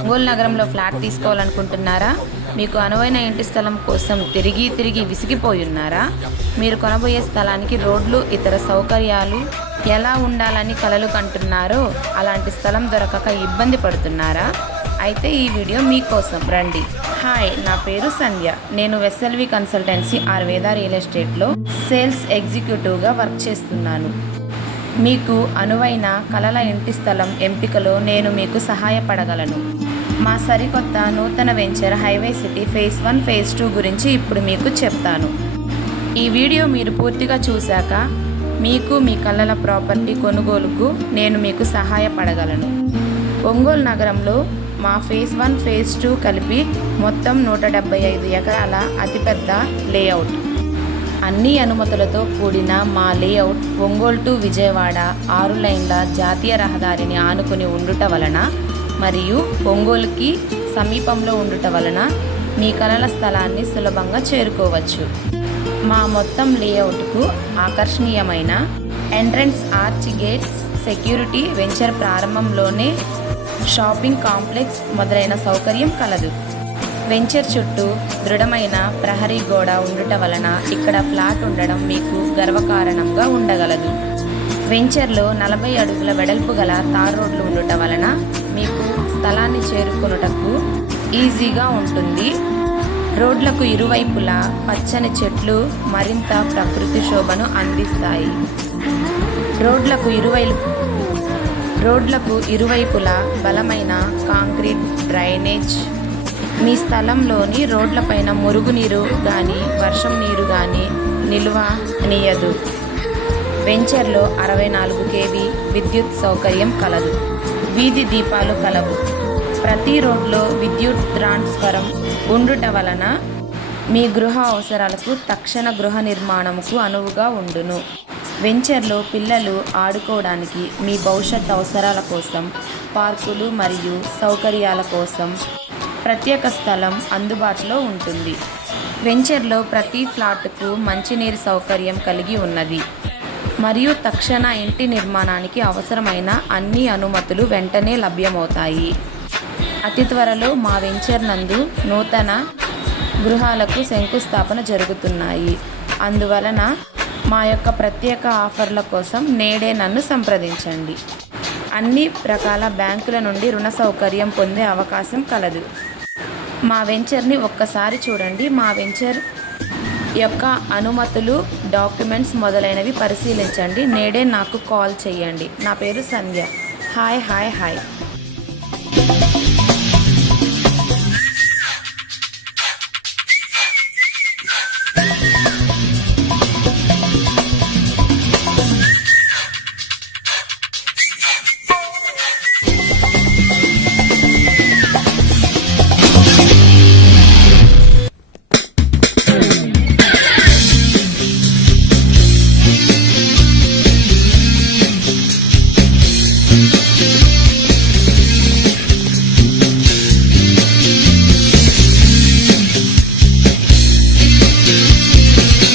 ఒంగోలు నగరంలో ఫ్లాట్ తీసుకోవాలనుకుంటున్నారా? మీకు అనువైన ఇంటి స్థలం కోసం తిరిగి విసిగిపోయి ఉన్నారా? మీరు కొనబోయే స్థలానికి రోడ్లు, ఇతర సౌకర్యాలు ఎలా ఉండాలని కలలు కంటున్నారో అలాంటి స్థలం దొరకక ఇబ్బంది పడుతున్నారా? అయితే ఈ వీడియో మీకోసం. రండి. హాయ్, నా పేరు సంధ్య. నేను వెస్ఎల్వి కన్సల్టెన్సీ ఆర్వేదా రియల్ ఎస్టేట్లో సేల్స్ ఎగ్జిక్యూటివ్గా వర్క్ చేస్తున్నాను. మీకు అనువైన కలల ఇంటి స్థలం ఎంపికలో నేను మీకు సహాయపడగలను. మా సరికొత్త నూతన venture highway city phase 1, phase 2 గురించి ఇప్పుడు మీకు చెప్తాను. ఈ వీడియో మీరు పూర్తిగా చూశాక మీకు మీ కలల ప్రాపర్టీ కొనుగోలుకు నేను మీకు సహాయపడగలను. ఒంగోలు నగరంలో మా ఫేజ్ 1, ఫేజ్ 2 కలిపి మొత్తం 175 ఎకరాల అతిపెద్ద లేఅవుట్. అన్ని అనుమతులతో కూడిన మా లేఅవుట్ ఒంగోలు టు విజయవాడ 6 లైన్ల జాతీయ రహదారిని ఆనుకుని ఉండుట వలన మరియు ఒంగోలుకి సమీపంలో ఉండుట వలన మీ కలల స్థలాన్ని సులభంగా చేరుకోవచ్చు. మా మొత్తం లేఅవుట్కు ఆకర్షణీయమైన entrance arch gates, security, venture ప్రారంభంలోనే షాపింగ్ కాంప్లెక్స్ మొదలైన సౌకర్యం కలదు. వెంచర్ చుట్టూ దృఢమైన ప్రహరీ గోడ ఉండుట వలన ఇక్కడ ఫ్లాట్ ఉండడం మీకు గర్వకారణంగా ఉండగలదు. వెంచర్లో 40 అడుగుల వెడల్పు గల తార్ రోడ్లు ఉండుట వలన మీకు స్థలాన్ని చేరుకొనుటకు ఈజీగా ఉంటుంది. రోడ్లకు ఇరువైపులా పచ్చని చెట్లు మరింత ప్రకృతి శోభను అందిస్తాయి. రోడ్లకు ఇరువైపులా బలమైన కాంక్రీట్ డ్రైనేజ్ మీ స్థలంలోని రోడ్లపైన మురుగునీరు కానీ వర్షం నీరు కానీ నిలువనీయదు. వెంచర్లో 64 kV విద్యుత్ సౌకర్యం కలదు. వీధి దీపాలు కలవు. ప్రతి రోడ్లో విద్యుత్ ట్రాన్స్ఫారం ఉండుట వలన మీ గృహ అవసరాలకు తక్షణ గృహ నిర్మాణముకు అనువుగా ఉండును. వెంచర్లో పిల్లలు ఆడుకోవడానికి, మీ భవిష్యత్ అవసరాల కోసం పార్కులు మరియు సౌకర్యాల కోసం ప్రత్యేక స్థలం అందుబాటులో ఉంటుంది. వెంచర్లో ప్రతి ఫ్లాట్కు మంచినీరు సౌకర్యం కలిగి ఉన్నది మరియు తక్షణ ఇంటి నిర్మాణానికి అవసరమైన అన్ని అనుమతులు వెంటనే లభ్యమవుతాయి. అతి త్వరలో మా వెంచర్ నందు నూతన గృహాలకు శంకుస్థాపన జరుగుతున్నాయి. అందువలన మా యొక్క ప్రత్యేక ఆఫర్ల కోసం నేడే నన్ను సంప్రదించండి. అన్ని రకాల బ్యాంకుల నుండి రుణ సౌకర్యం పొందే అవకాశం కలదు. మా వెంచర్ని ఒక్కసారి చూడండి. మా వెంచర్ యొక్క అనుమతులు, డాక్యుమెంట్స్ మొదలైనవి పరిశీలించండి. నేడే నాకు కాల్ చేయండి. నా పేరు సంధ్య. హాయ్.